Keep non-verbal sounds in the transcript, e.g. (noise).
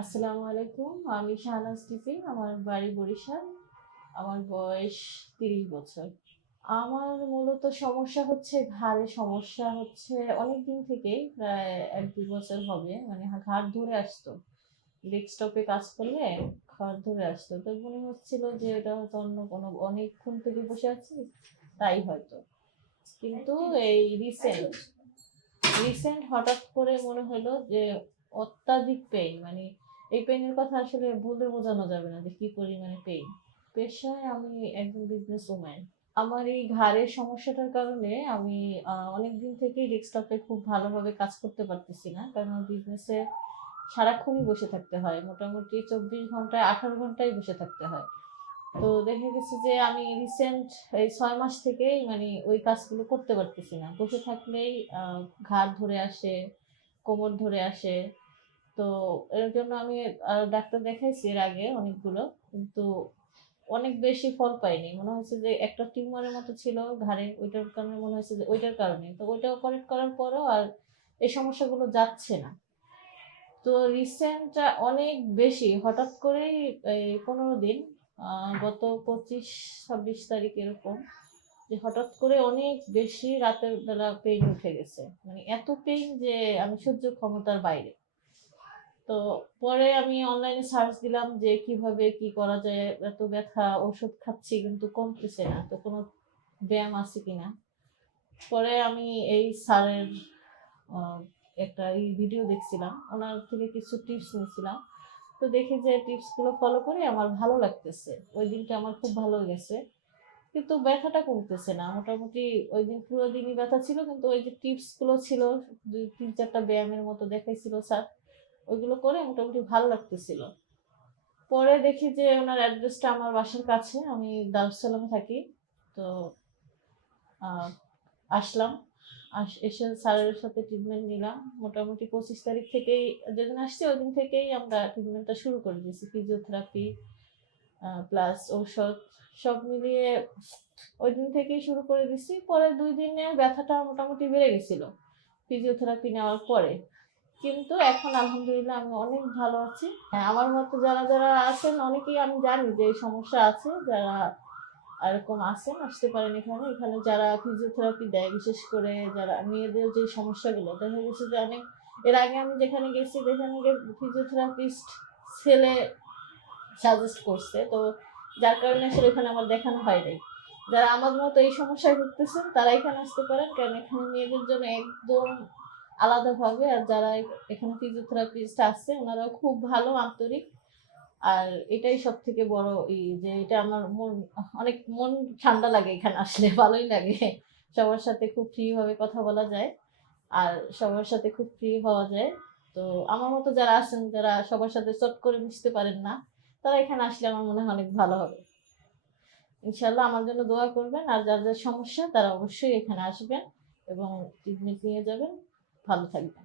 আসসালামু আলাইকুম, আমি শাহনাজ টিপি, আমার বাড়ি বরিশাল। আমার বয়স তিরিশ বছর। আমার মূলত সমস্যা হচ্ছে, ঘাড়ে সমস্যা হচ্ছে অনেক দিন থেকেই, প্রায় এক দুই বছর হবে মানে ঘাড় ধরে আসতো। ডেস্কটপে কাজ করলে ঘাড় ধরে আসতো। তো মনে হচ্ছিল যে এটা হয়তো অন্য কোনো, অনেকক্ষণ থেকে বসে আছি, তাই হয়তো। কিন্তু এই রিসেন্ট রিসেন্ট হঠাৎ করে মনে হলো যে অত্যাধিক পেইন মানে এই পেইনের কথা আসলে বলে বোঝানো যাবে না যে কি পরিমাণে পেইন পেশায় আমি একজন বিজনেস ওম্যান আমার এই ঘাড়ের সমস্যাটার কারণে আমি অনেক দিন থেকেই ডেস্কটপে খুব ভালোভাবে কাজ করতে পারতেছি না। কারণ বিজনেসে সারাক্ষণই বসে থাকতে হয়। মোটামুটি চব্বিশ ঘন্টায় আঠারো ঘন্টায় বসে থাকতে হয়। তো দেখা গেছে যে আমি রিসেন্ট এই ছয় মাস থেকেই মানে ওই কাজগুলো করতে পারতেছি না। বসে থাকলেই ঘাড় ধরে আসে, কোমর ধরে আসে তো এর জন্য আমি ডাক্তার দেখাইছি এর আগে অনেকগুলো, কিন্তু অনেক বেশি ফল পাইনি। মনে হয়েছে যে একটা টিউমারের মতো ছিল ঘাড়ে ওইটার কারণে মনে হয়েছে যে ওইটার কারণে। তো ওইটা অপারেট করার পরও আর এই সমস্যাগুলো যাচ্ছে না। তো রিসেন্ট অনেক বেশি। হঠাৎ করেই এই পনেরো দিন গত পঁচিশ, ছাব্বিশ তারিখ এরকম, যে হঠাৎ করে অনেক বেশি রাতের বেলা পেইন উঠে গেছে। মানে এত পেইন যে আমি সহ্য ক্ষমতার বাইরে। তো পরে আমি অনলাইনে সার্চ দিলাম যে কীভাবে কি করা যায়, এত ব্যথা, ওষুধ খাচ্ছি কিন্তু কমতেছে না, তো কোনো ব্যায়াম আছে কিনা? পরে আমি এই স্যারের একটা এই ভিডিও দেখছিলাম, ওনার থেকে কিছু টিপস নিয়েছিলাম। তো দেখি যে টিপসগুলো ফলো করে আমার ভালো লাগতেছে। ওই দিনটা আমার খুব ভালো গেছে কিন্তু ব্যথাটা কমতেছে না, মোটামুটি ওই দিন পুরো দিনই ব্যথা ছিল, কিন্তু ওই যে টিপসগুলো ছিল, দুই, তিন, চারটা ব্যায়ামের মতো দেখাইছিল স্যার। ওইগুলো করে মোটামুটি ভালো লাগতেছিল। পরে দেখি যে ওনার অ্যাড্রেসটা আমার বাসার কাছে, আমি দারুসালামে থাকি। তো আসলাম। আস, এসে স্যারের সাথে ট্রিটমেন্ট নিলাম। মোটামুটি পঁচিশ তারিখ থেকেই, যেদিন আসছি ওই দিন থেকেই আমরা ট্রিটমেন্টটা শুরু করে দিয়েছি। ফিজিওথেরাপি প্লাস ঔষধ, সব মিলিয়ে ওই দিন থেকেই শুরু করে দিছি পরে দুই দিনে ব্যথাটা মোটামুটি বেড়ে গেছিল। ফিজিওথেরাপি নেওয়ার পরে। কিন্তু এখন আলহামদুলিল্লাহ আমি অনেক ভালো আছি। হ্যাঁ আমার মতো যারা যারা আছেন, অনেকেই আমি জানি যে এই সমস্যা আছে, যারা এরকম আছেন, আসতে পারেন এখানে। এখানে যারা ফিজিওথেরাপি দেয়, বিশেষ করে যারা মেয়েদের যে সমস্যাগুলো, দেখা গেছে যে অনেক, এর আগে আমি যেখানে গেছি, যেখানে ফিজিওথেরাপিস্ট ছেলে সাজেস্ট করছে। তো যার কারণে আসলে এখানে আমার দেখানো হয় নাই। যারা আমার মতো এই সমস্যায় ভুগতেছেন, তারা এখানে আসতে পারেন, কারণ এখানে মেয়েদের জন্য একদম আলাদাভাবে আর যারা এখানে ফিজিওথেরাপিস্ট আসছে ওনারা খুব ভালো আন্তরিক। আর এটাই সব থেকে বড় ই যে এটা আমার মন, অনেক মন ঠান্ডা লাগে এখানে আসলে, (laughs) ভালোই লাগে। সবার সাথে খুব ফ্রি ভাবে কথা বলা যায় আর সবার সাথে খুব ফ্রি হওয়া যায়। তো আমার মতো যারা আছেন, যারা সবার সাথে চট করে মিশতে পারেন না, তারা এখানে আসলে আমার মনে হয় অনেক ভালো হবে। ইনশাল্লাহ আমার জন্য দোয়া করবেন আর যার যার সমস্যা, তারা অবশ্যই এখানে আসবেন এবং ট্রিটমেন্ট নিয়ে যাবেন। ভালো থাকবেন